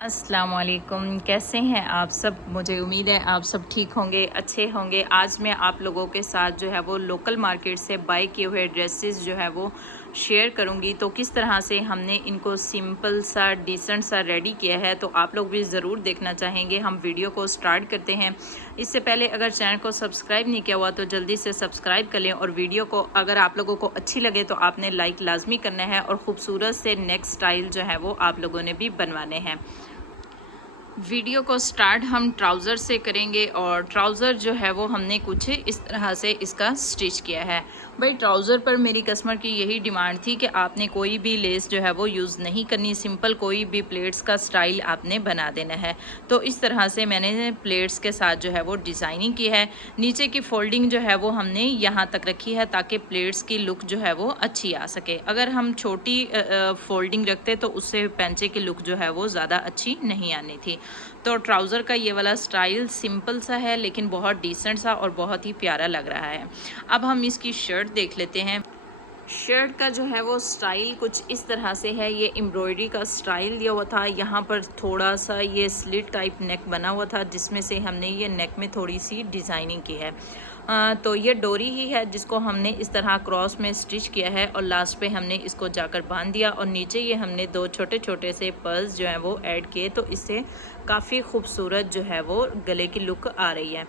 अस्सलाम वालेकुम। कैसे हैं आप सब? मुझे उम्मीद है आप सब ठीक होंगे, अच्छे होंगे। आज मैं आप लोगों के साथ जो है वो लोकल मार्केट से बाय किए हुए ड्रेसेस जो है वो शेयर करूंगी। तो किस तरह से हमने इनको सिंपल सा डिसेंट सा रेडी किया है, तो आप लोग भी ज़रूर देखना चाहेंगे। हम वीडियो को स्टार्ट करते हैं। इससे पहले अगर चैनल को सब्सक्राइब नहीं किया हुआ तो जल्दी से सब्सक्राइब कर लें, और वीडियो को अगर आप लोगों को अच्छी लगे तो आपने लाइक लाजमी करना है, और ख़ूबसूरत से नेक स्टाइल जो है वो आप लोगों ने भी बनवाने हैं। वीडियो को स्टार्ट हम ट्राउज़र से करेंगे, और ट्राउज़र जो है वो हमने कुछ इस तरह से इसका स्टिच किया है। भाई ट्राउज़र पर मेरी कस्टमर की यही डिमांड थी कि आपने कोई भी लेस जो है वो यूज़ नहीं करनी, सिंपल कोई भी प्लेट्स का स्टाइल आपने बना देना है। तो इस तरह से मैंने प्लेट्स के साथ जो है वो डिज़ाइनिंग की है। नीचे की फोल्डिंग जो है वो हमने यहाँ तक रखी है ताकि प्लेट्स की लुक जो है वो अच्छी आ सके। अगर हम छोटी फोल्डिंग रखते तो उससे पेंचे की लुक जो है वो ज़्यादा अच्छी नहीं आनी थी। तो ट्राउज़र का ये वाला स्टाइल सिंपल सा है लेकिन बहुत डिसेंट सा और बहुत ही प्यारा लग रहा है। अब हम इसकी शर्ट देख लेते हैं। शर्ट का जो है वो स्टाइल कुछ इस तरह से है। ये एम्ब्रॉयडरी का स्टाइल दिया हुआ था। यहाँ पर थोड़ा सा ये स्लिट टाइप नेक बना हुआ था, जिसमें से हमने ये नेक में थोड़ी सी डिज़ाइनिंग की है। तो ये डोरी ही है जिसको हमने इस तरह क्रॉस में स्टिच किया है, और लास्ट पे हमने इसको जाकर बांध दिया, और नीचे ये हमने दो छोटे छोटे से पर्ल्स जो हैं वो ऐड किए। तो इससे काफ़ी खूबसूरत जो है वो गले की लुक आ रही है।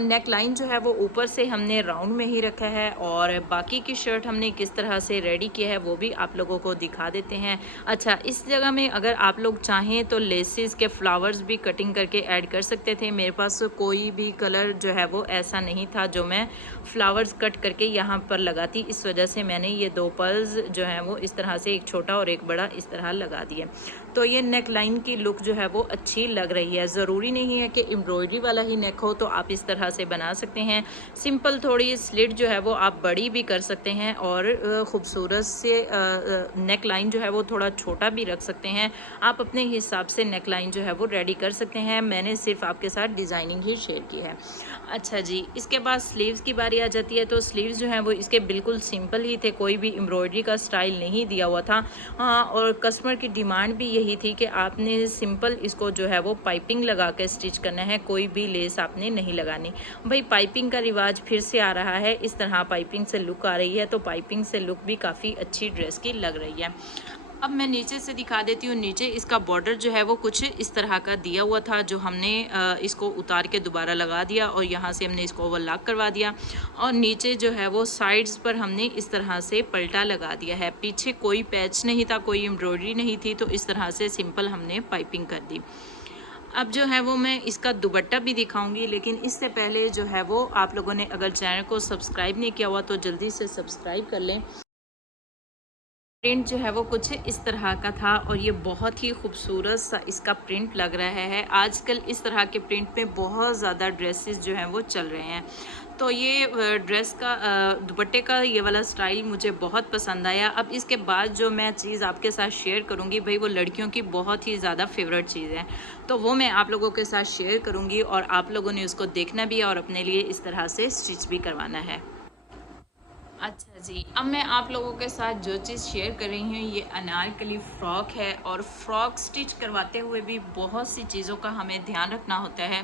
नेक लाइन जो है वो ऊपर से हमने राउंड में ही रखा है, और बाकी की शर्ट हमने किस तरह से रेडी किया है वो भी आप लोगों को दिखा देते हैं। अच्छा, इस जगह में अगर आप लोग चाहें तो लेसेस के फ्लावर्स भी कटिंग करके ऐड कर सकते थे। मेरे पास कोई भी कलर जो है वो ऐसा नहीं था जो मैं फ्लावर्स कट करके यहाँ पर लगाती, इस वजह से मैंने ये दो पर्ल्स जो हैं वो इस तरह से, एक छोटा और एक बड़ा, इस तरह लगा दिए। तो ये नेक लाइन की लुक जो है वो अच्छी लग रही है। ज़रूरी नहीं है कि एम्ब्रॉयडरी वाला ही नेक हो, तो आप इस तरह से बना सकते हैं। सिंपल थोड़ी स्लिट जो है वो आप बड़ी भी कर सकते हैं, और ख़ूबसूरत से नेक लाइन जो है वो थोड़ा छोटा भी रख सकते हैं। आप अपने हिसाब से नेक लाइन जो है वो रेडी कर सकते हैं। मैंने सिर्फ आपके साथ डिज़ाइनिंग ही शेयर की है। अच्छा जी, इसके बाद स्लीव्स की बारी आ जाती है। तो स्लीव्स जो हैं वो इसके बिल्कुल सिंपल ही थे, कोई भी एम्ब्रॉयडरी का स्टाइल नहीं दिया हुआ था। और कस्टमर की डिमांड भी यही थी कि आपने सिंपल इसको जो है वो पाइपिंग लगा के स्टिच करना है, कोई भी लेस आपने नहीं लगानी। भाई पाइपिंग का रिवाज फिर से आ रहा है, इस तरह पाइपिंग से लुक आ रही है। तो पाइपिंग से लुक भी काफ़ी अच्छी ड्रेस की लग रही है। अब मैं नीचे से दिखा देती हूँ। नीचे इसका बॉर्डर जो है वो कुछ इस तरह का दिया हुआ था, जो हमने इसको उतार के दोबारा लगा दिया, और यहाँ से हमने इसको ओवरलॉक करवा दिया, और नीचे जो है वो साइड्स पर हमने इस तरह से पलटा लगा दिया है। पीछे कोई पैच नहीं था, कोई एम्ब्रॉयडरी नहीं थी, तो इस तरह से सिंपल हमने पाइपिंग कर दी। अब जो है वो मैं इसका दुपट्टा भी दिखाऊंगी, लेकिन इससे पहले जो है वो आप लोगों ने अगर चैनल को सब्सक्राइब नहीं किया हुआ तो जल्दी से सब्सक्राइब कर लें। प्रिंट जो है वो कुछ इस तरह का था, और ये बहुत ही खूबसूरत सा इसका प्रिंट लग रहा है। आजकल इस तरह के प्रिंट में बहुत ज़्यादा ड्रेसेस जो हैं वो चल रहे हैं। तो ये ड्रेस का दुपट्टे का ये वाला स्टाइल मुझे बहुत पसंद आया। अब इसके बाद जो मैं चीज़ आपके साथ शेयर करूँगी, भाई वो लड़कियों की बहुत ही ज़्यादा फेवरेट चीज़ है, तो वो मैं आप लोगों के साथ शेयर करूँगी, और आप लोगों ने उसको देखना भी है और अपने लिए इस तरह से स्टिच भी करवाना है। अच्छा जी, अब मैं आप लोगों के साथ जो चीज़ शेयर कर रही हूँ, ये अनारकली फ़्रॉक है। और फ्रॉक स्टिच करवाते हुए भी बहुत सी चीज़ों का हमें ध्यान रखना होता है।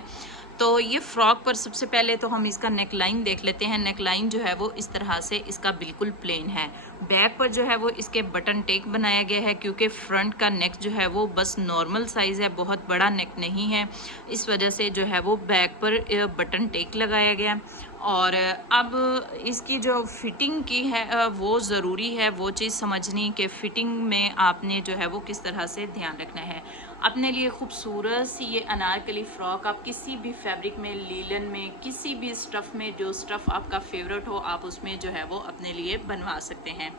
तो ये फ़्रॉक पर सबसे पहले तो हम इसका नेक लाइन देख लेते हैं। नेक लाइन जो है वो इस तरह से इसका बिल्कुल प्लेन है। बैक पर जो है वो इसके बटन टेक बनाया गया है, क्योंकि फ्रंट का नेक जो है वो बस नॉर्मल साइज़ है, बहुत बड़ा नेक नहीं है। इस वजह से जो है वो बैक पर बटन टेक लगाया गया। और अब इसकी जो फिटिंग की है वो ज़रूरी है, वो चीज़ समझनी कि फ़िटिंग में आपने जो है वो किस तरह से ध्यान रखना है। अपने लिए खूबसूरत सी ये अनारकली फ़्रॉक आप किसी भी फैब्रिक में, लीलन में, किसी भी स्टफ़ में, जो स्टफ़ आपका फेवरेट हो आप उसमें जो है वो अपने लिए बनवा सकते हैं।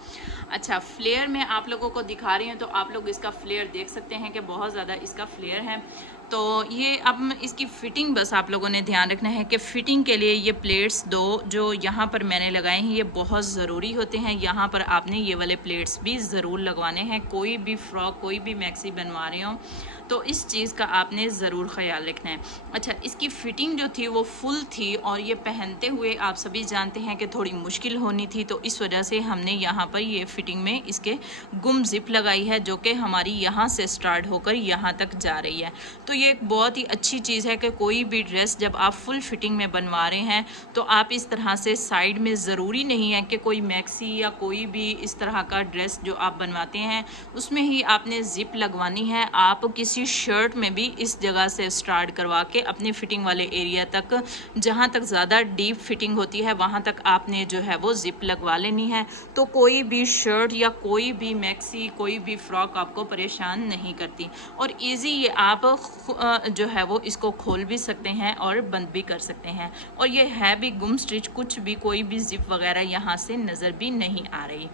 अच्छा, फ्लेयर मैं आप लोगों को दिखा रही हूँ, तो आप लोग इसका फ्लेयर देख सकते हैं कि बहुत ज़्यादा इसका फ्लेयर है। तो ये अब इसकी फ़िटिंग बस आप लोगों ने ध्यान रखना है कि फ़िटिंग के लिए ये प्लेट्स दो जो यहाँ पर मैंने लगाए हैं ये बहुत ज़रूरी होते हैं। यहाँ पर आपने ये वाले प्लेट्स भी ज़रूर लगवाने हैं। कोई भी फ़्रॉक, कोई भी मैक्सी बनवा रहे हो तो इस चीज़ का आपने ज़रूर ख्याल रखना है। अच्छा, इसकी फिटिंग जो थी वो फुल थी और ये पहनते हुए आप सभी जानते हैं कि थोड़ी मुश्किल होनी थी, तो इस वजह से हमने यहाँ पर ये फिटिंग में इसके गुम जिप लगाई है जो कि हमारी यहाँ से स्टार्ट होकर यहाँ तक जा रही है। तो ये एक बहुत ही अच्छी चीज़ है कि कोई भी ड्रेस जब आप फुल फिटिंग में बनवा रहे हैं तो आप इस तरह से साइड में ज़रूरी नहीं है कि कोई मैक्सी या कोई भी इस तरह का ड्रेस जो आप बनवाते हैं उसमें ही आपने जिप लगवानी है। आप किसी शर्ट में भी इस जगह से स्टार्ट करवा के अपनी फिटिंग वाले एरिया तक, जहाँ तक ज़्यादा डीप फिटिंग होती है वहाँ तक आपने जो है वो जिप लगवा लेनी है। तो कोई भी शर्ट या कोई भी मैक्सी, कोई भी फ्रॉक आपको परेशान नहीं करती और इजी ये आप जो है वो इसको खोल भी सकते हैं और बंद भी कर सकते हैं। और ये है भी गुम स्टिच, कुछ भी कोई भी जिप वगैरह यहाँ से नज़र भी नहीं आ रही।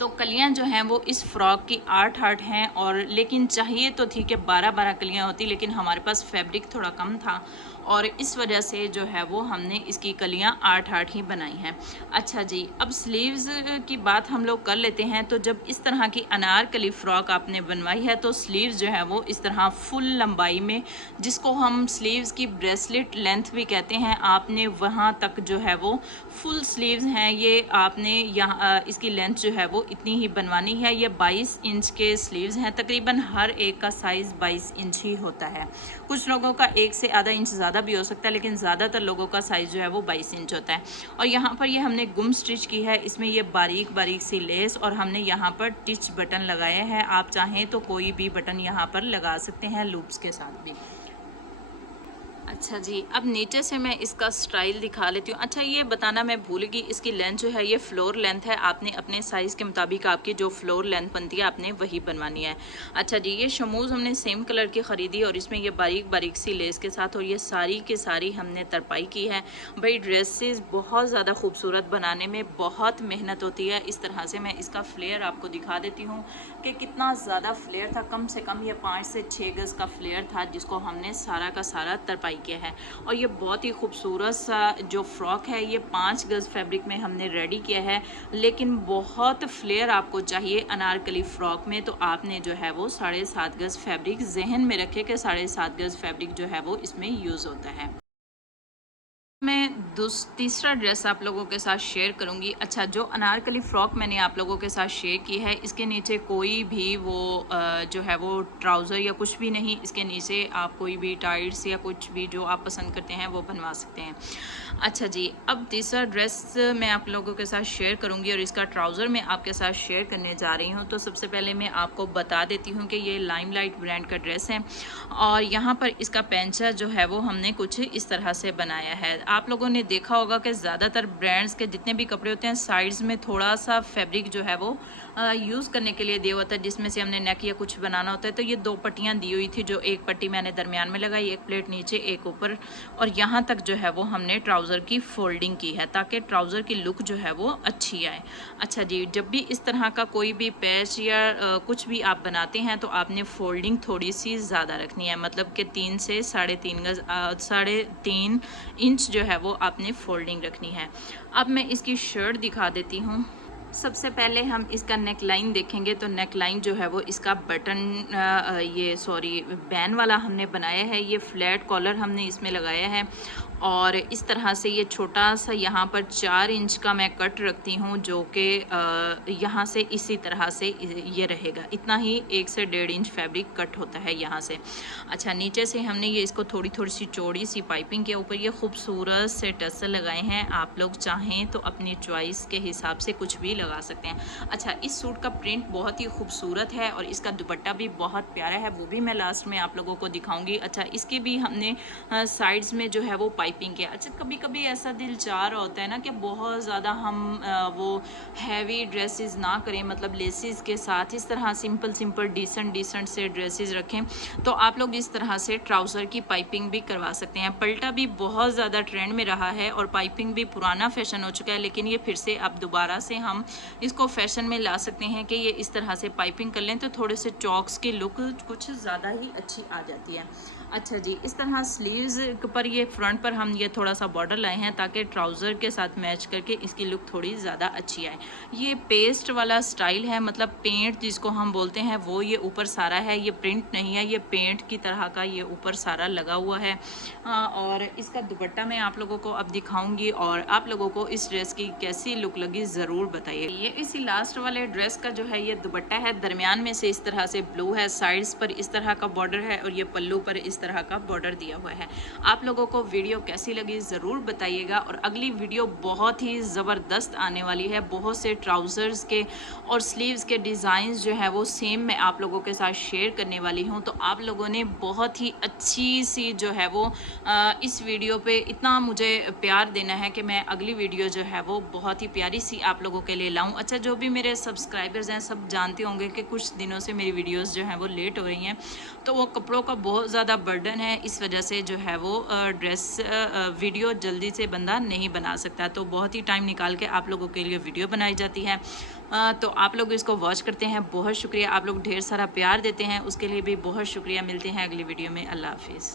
तो कलियां जो हैं वो इस फ्रॉक की 8 हैं और लेकिन चाहिए तो थी कि 12 कलियां होती, लेकिन हमारे पास फैब्रिक थोड़ा कम था और इस वजह से जो है वो हमने इसकी कलियां 8 ही बनाई हैं। अच्छा जी, अब स्लीव्स की बात हम लोग कर लेते हैं। तो जब इस तरह की अनारकली फ़्रॉक आपने बनवाई है तो स्लीव्स जो है वो इस तरह फुल लंबाई में, जिसको हम स्लीव्स की ब्रेसलेट लेंथ भी कहते हैं, आपने वहाँ तक जो है वो फुल स्लीव्स हैं ये आपने यहाँ इसकी लेंथ जो है वो इतनी ही बनवानी है। ये 22 इंच के स्लीव्स हैं, तकरीबन हर एक का साइज़ 22 इंच ही होता है। कुछ लोगों का 1 से आधा इंच ज़्यादा भी हो सकता है, लेकिन ज़्यादातर लोगों का साइज़ जो है वो 22 इंच होता है। और यहाँ पर ये हमने गुम स्टिच की है, इसमें ये बारीक बारीक सी लेस और हमने यहाँ पर टिच बटन लगाए हैं। आप चाहें तो कोई भी बटन यहाँ पर लगा सकते हैं लूप्स के साथ भी। अच्छा जी, अब नीचे से मैं इसका स्टाइल दिखा लेती हूँ। अच्छा, ये बताना मैं भूल गई, इसकी लेंथ जो है ये फ्लोर लेंथ है। आपने अपने साइज़ के मुताबिक आपकी जो फ्लोर लेंथ बनती है आपने वही बनवानी है। अच्छा जी, ये शमूज़ हमने सेम कलर की ख़रीदी और इसमें ये बारीक बारीक सी लेस के साथ और ये सारी की सारी हमने तरपाई की है। भाई ड्रेसेस बहुत ज़्यादा खूबसूरत बनाने में बहुत मेहनत होती है। इस तरह से मैं इसका फ्लेयर आपको दिखा देती हूँ कि कितना ज़्यादा फ्लेयर था। कम से कम ये 5 से 6 गज़ का फ्लेयर था जिसको हमने सारा का सारा तरपाई किया है। और ये बहुत ही खूबसूरत सा जो फ्रॉक है ये 5 गज़ फैब्रिक में हमने रेडी किया है, लेकिन बहुत फ्लेयर आपको चाहिए अनारकली फ्रॉक में, तो आपने जो है वो 7.5 गज़ फैब्रिक जहन में रखे कि 7.5 गज़ फैब्रिक जो है वो इसमें यूज़ होता है। मैं तीसरा ड्रेस आप लोगों के साथ शेयर करूंगी। अच्छा, जो अनारकली फ़्रॉक मैंने आप लोगों के साथ शेयर की है, इसके नीचे कोई भी वो जो है वो ट्राउज़र या कुछ भी नहीं, इसके नीचे आप कोई भी टाइट्स या कुछ भी जो आप पसंद करते हैं वो बनवा सकते हैं। अच्छा जी, अब तीसरा ड्रेस मैं आप लोगों के साथ शेयर करूंगी और इसका ट्राउज़र मैं आपके साथ शेयर करने जा रही हूँ। तो सबसे पहले मैं आपको बता देती हूँ कि ये लाइमलाइट ब्रांड का ड्रेस है और यहाँ पर इसका पैंचा जो है वो हमने कुछ इस तरह से बनाया है। आप लोगों ने देखा होगा कि ज़्यादातर ब्रांड्स के जितने भी कपड़े होते हैं साइड्स में थोड़ा सा फैब्रिक जो है वो यूज़ करने के लिए दिया होता है, जिसमें से हमने नेक या कुछ बनाना होता है। तो ये 2 पट्टियाँ दी हुई थी, जो एक पट्टी मैंने दरमियान में लगाई, एक प्लेट नीचे एक ऊपर, और यहाँ तक जो है वो हमने ट्राउज़र की फोल्डिंग की है ताकि ट्राउज़र की लुक जो है वो अच्छी आए। अच्छा जी, जब भी इस तरह का कोई भी पैच या कुछ भी आप बनाते हैं तो आपने फोल्डिंग थोड़ी सी ज़्यादा रखनी है, मतलब कि 3 से 3.5 गज़ 3.5 इंच जो है वो आपने फोल्डिंग रखनी है। अब मैं इसकी शर्ट दिखा देती हूँ। सबसे पहले हम इसका नेक लाइन देखेंगे तो नेक लाइन जो है वो इसका बटन बैन वाला हमने बनाया है। ये फ्लैट कॉलर हमने इसमें लगाया है और इस तरह से ये छोटा सा यहाँ पर 4 इंच का मैं कट रखती हूँ, जो कि यहाँ से इसी तरह से ये रहेगा। इतना ही 1 से 1.5 इंच फैब्रिक कट होता है यहाँ से। अच्छा, नीचे से हमने ये इसको थोड़ी थोड़ी सी चौड़ी सी पाइपिंग के ऊपर ये खूबसूरत से टसल लगाए हैं। आप लोग चाहें तो अपनी चॉइस के हिसाब से कुछ भी लगा सकते हैं। अच्छा, इस सूट का प्रिंट बहुत ही खूबसूरत है और इसका दुपट्टा भी बहुत प्यारा है, वो भी मैं लास्ट में आप लोगों को दिखाऊंगी। अच्छा, इसके भी हमने साइड्स में जो है वो पाइपिंग किया। अच्छा, कभी कभी ऐसा दिल चाह रहा होता है ना कि बहुत ज़्यादा हम वो हैवी ड्रेसेस ना करें, मतलब लेसेस के साथ इस तरह सिंपल डिसेंट से ड्रेसेस रखें, तो आप लोग इस तरह से ट्राउज़र की पाइपिंग भी करवा सकते हैं। पल्टा भी बहुत ज़्यादा ट्रेंड में रहा है और पाइपिंग भी पुराना फैशन हो चुका है, लेकिन ये फिर से अब दोबारा से हम इसको फैशन में ला सकते हैं कि ये इस तरह से पाइपिंग कर लें तो थोड़े से चॉक्स की लुक कुछ ज़्यादा ही अच्छी आ जाती है। अच्छा जी, इस तरह स्लीव्स पर ये फ्रंट पर हम ये थोड़ा सा बॉर्डर लाए हैं ताकि ट्राउज़र के साथ मैच करके इसकी लुक थोड़ी ज़्यादा अच्छी आए। ये पेस्ट वाला स्टाइल है, मतलब पेंट जिसको हम बोलते हैं वो ये ऊपर सारा है, ये प्रिंट नहीं है, ये पेंट की तरह का ये ऊपर सारा लगा हुआ है। और इसका दुपट्टा मैं आप लोगों को अब दिखाऊंगी और आप लोगों को इस ड्रेस की कैसी लुक लगी ज़रूर बताइए। ये इसी लास्ट वाले ड्रेस का जो है ये दुपट्टा है, दरमियान में से इस तरह से ब्लू है, साइड्स पर इस तरह का बॉर्डर है और ये पल्लू पर इस तरह का बॉर्डर दिया हुआ है। आप लोगों को वीडियो कैसी लगी ज़रूर बताइएगा और अगली वीडियो बहुत ही ज़बरदस्त आने वाली है। बहुत से ट्राउज़र्स के और स्लीव्स के डिज़ाइंस जो है वो सेम मैं आप लोगों के साथ शेयर करने वाली हूँ। तो आप लोगों ने बहुत ही अच्छी सी जो है वो इस वीडियो पे इतना मुझे प्यार देना है कि मैं अगली वीडियो जो है वो बहुत ही प्यारी सी आप लोगों के लिए लाऊं। अच्छा, जो भी मेरे सब्सक्राइबर्स हैं सब जानते होंगे कि कुछ दिनों से मेरी वीडियोस जो हैं वो लेट हो रही हैं, तो वो कपड़ों का बहुत ज़्यादा बर्डन है, इस वजह से जो है वो ड्रेस वीडियो जल्दी से बंदा नहीं बना सकता। तो बहुत ही टाइम निकाल के आप लोगों के लिए वीडियो बनाई जाती है। तो आप लोग इसको वॉच करते हैं, बहुत शुक्रिया। आप लोग ढेर सारा प्यार देते हैं, उसके लिए भी बहुत शुक्रिया। मिलते हैं अगली वीडियो में। अल्लाह हाफिज़।